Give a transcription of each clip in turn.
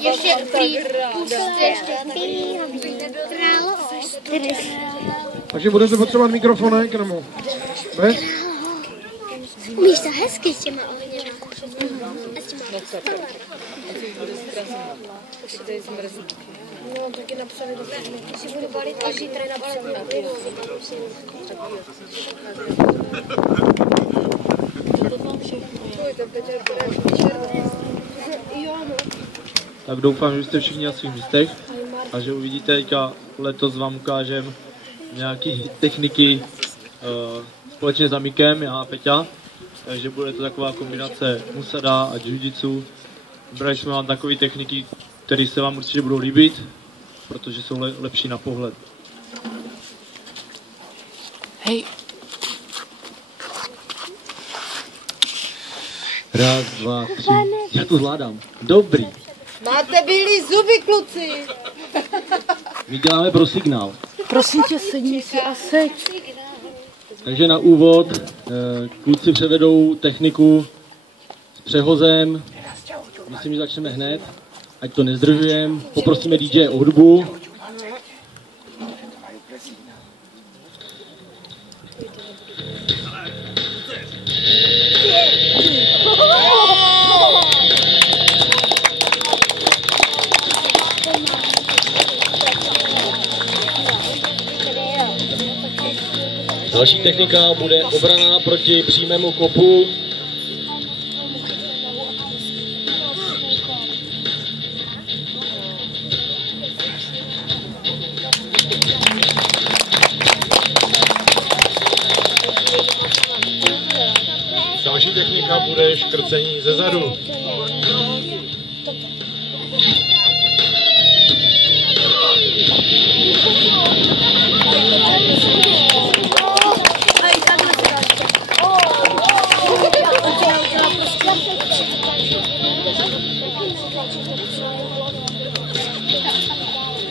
Ještě Takže budete potřebovat mikrofonek, nebo bez? Umíš to hezky s těma ohněma. No, taky napsali do techniky. Si budu balit až zítra na baletní. Tak doufám, že jste všichni na svých místech a že uvidíte, teďka letos vám ukážem nějaké techniky společně s Amikem, já a Peťa. Takže bude to taková kombinace musada a jiu-jitsu. Vybrali jsme vám takové techniky, které se vám určitě budou líbit, protože jsou lepší na pohled. Hej. Raz, dva, tři. Já to zvládám. Dobrý. Máte bílý zuby, kluci. My děláme pro signál. Prosím tě, sedni si a seď. Takže na úvod kluci převedou techniku s přehozem. Myslím, že začneme hned. Ať to nezdržujeme. Poprosíme DJ o hudbu. Další technika bude obrana proti přímému kopu. Další technika bude škrcení ze zadu.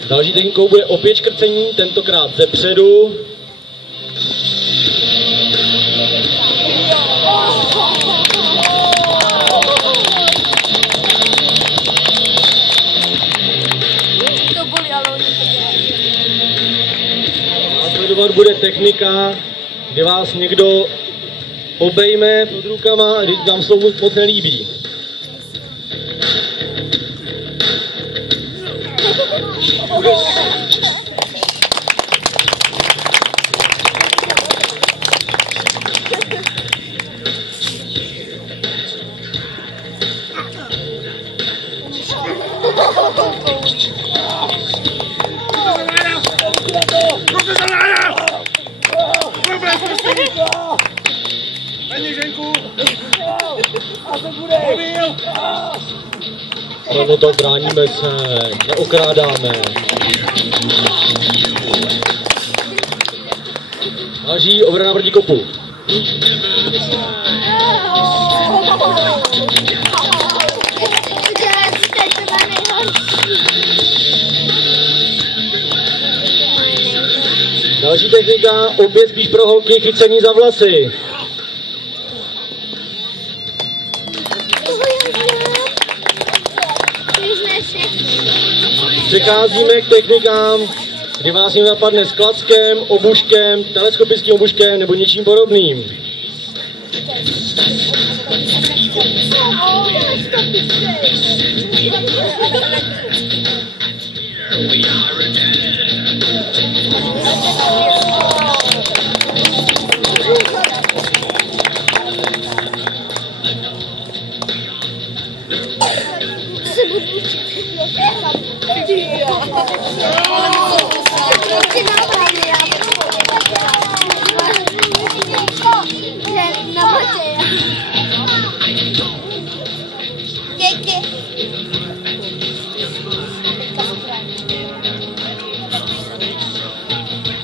Další technikou bude opět škrcení, tentokrát ze předu. Následovat bude technika, kdy vás někdo obejme pod rukama a když vám se moc nelíbí. Ano, to bráníme se, neokrádáme. Váží obrana proti kopu. Další technika, opět spíš pro holky, chycení za vlasy. Přecházíme k technikám, kdy vás někdo napadne s klackem, obuškem, teleskopickým obuškem nebo něčím podobným.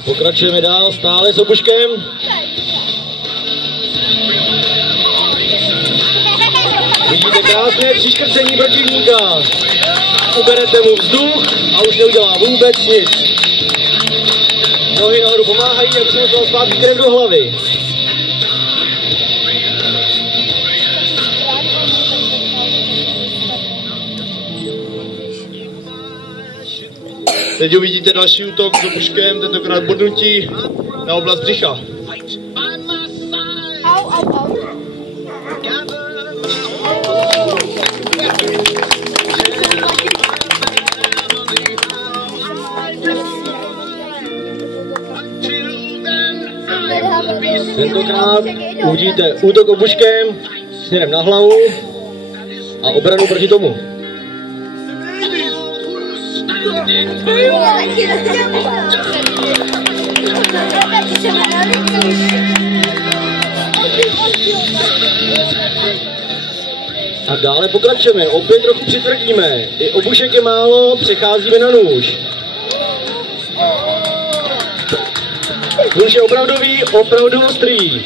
Pokračujeme dál, stále s obuškem. Vidíte krásné přiškrcení protivníka. Uberete mu vzduch a už neudělá vůbec nic. Nohy nahoru pomáhají, aby se musel spát výkrem do hlavy. Teď uvidíte další útok s obuškem, tentokrát bodnutí na oblast břicha. Au, au, au. Tentokrát uvidíte útok obuškem směrem na hlavu a obranu proti tomu. A dále pokračujeme, opět trochu přitvrdíme. I obušek je málo, přecházíme na nůž. Nůž je opravdu ostrý.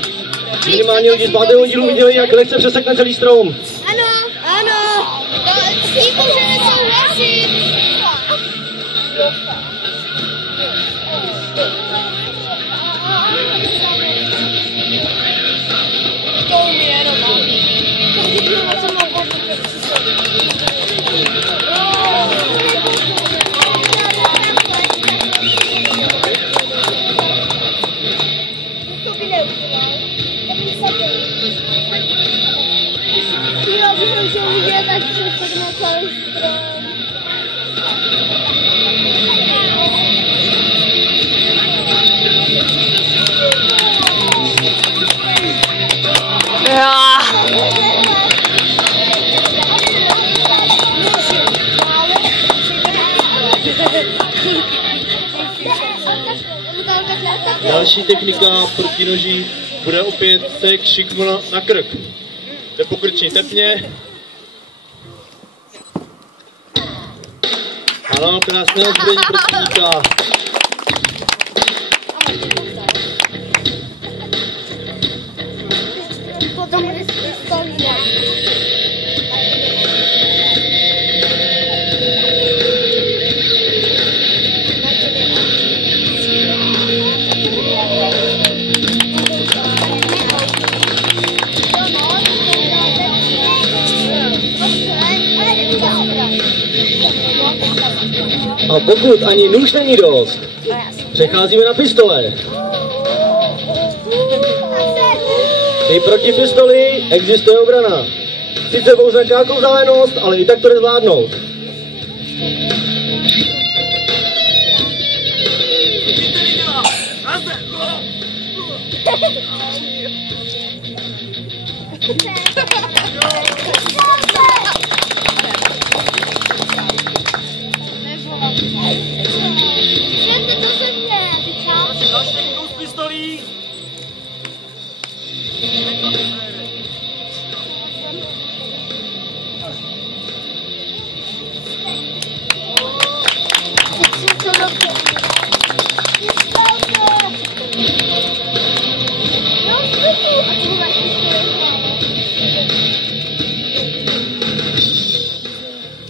Minimálně lidi z 5. dílu viděli, jak lehce přesekne celý strom. Ano, ano. S tím můžeme souhlasit. To umí jenom. Další technika proti noží bude opět sek šikmo na krk. Jde pokrční tepně. Ano, krásné ozbrojení protivníka. Potom bude pistolí. A pokud ani nůž není dost, přecházíme na pistole. I proti pistoli existuje obrana. Sice pouze krátkou vzdálenost, ale i tak to jde zvládnout.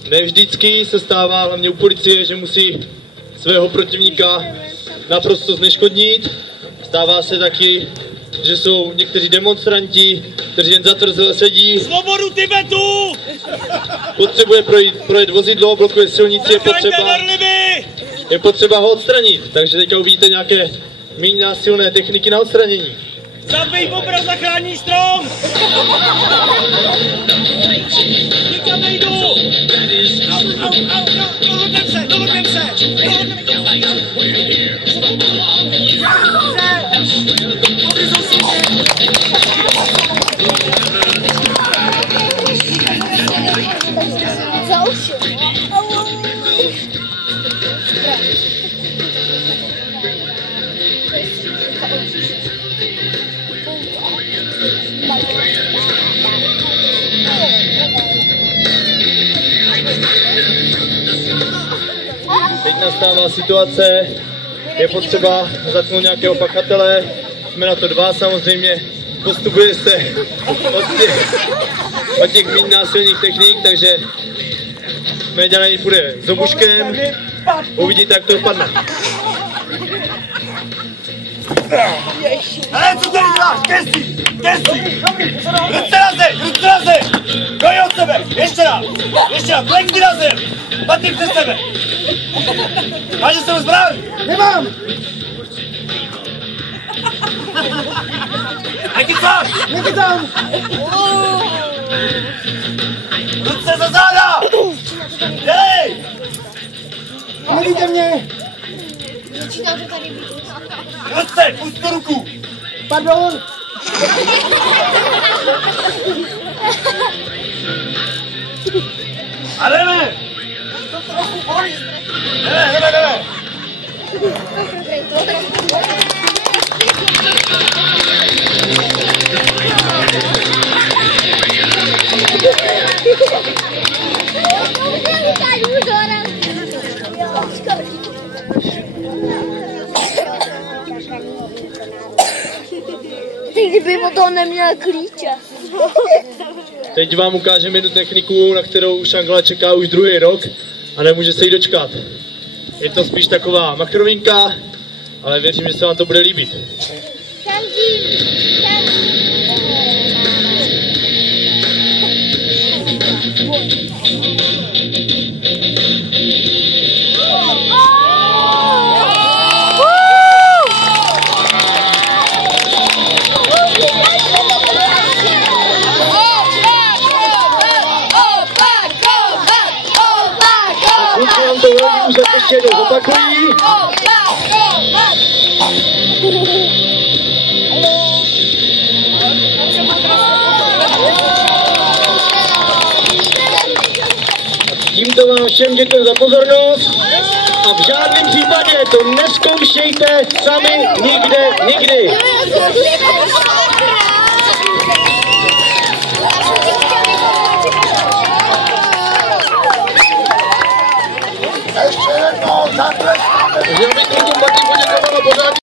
Ne vždycky se stává, hlavně u policie, že musí svého protivníka naprosto zneškodnit. Stává se taky, že jsou někteří demonstranti, kteří jen zatrzele sedí. Svobodu Tibetu! Potřebuje projet vozidlo, blokuje silnici, je potřeba ho odstranit. Takže teďka uvidíte nějaké méně násilné techniky na odstranění. Zabij obraz, zachrání strom! Nikam nejdu! Dohodnem se! Za uši. Teď nastává situace, je potřeba zatknout nějakého pachatele, jsme na to 2 samozřejmě, postupuje se od těch méně násilných technik, takže Méďanej půjde s obuškem, uvidíte, jak to dopadne. Ale co tady děláš? Kesti! Kesti! Ruce na zem! Ruce na zem! Doj od sebe! Ještě raz! Plekni na zem! Patrik přes sebe! Máš se sebou zbraň? Nemám! Nekecáš! Nekecám! Ruce za záda! Dělej! Nevíte mě! Začíná to tady být. Ruce, pust tu ruku! Pardon! A jdeme! Jdeme! Ty kdyby o toho neměl klíče. Teď vám ukážeme jednu techniku, na kterou Šangla čeká už druhý rok a nemůže se jí dočkat. Je to spíš taková makrovinka, ale věřím, že se vám to bude líbit. Kluci vám to urodí, už ještě jednou zopakují. Tímto vám všem děkuji za pozornost a v žádném případě to nezkoušejte sami nikdy. Ještě jednou, zatleskáme! Já bych tomu taky poděkovala pořád.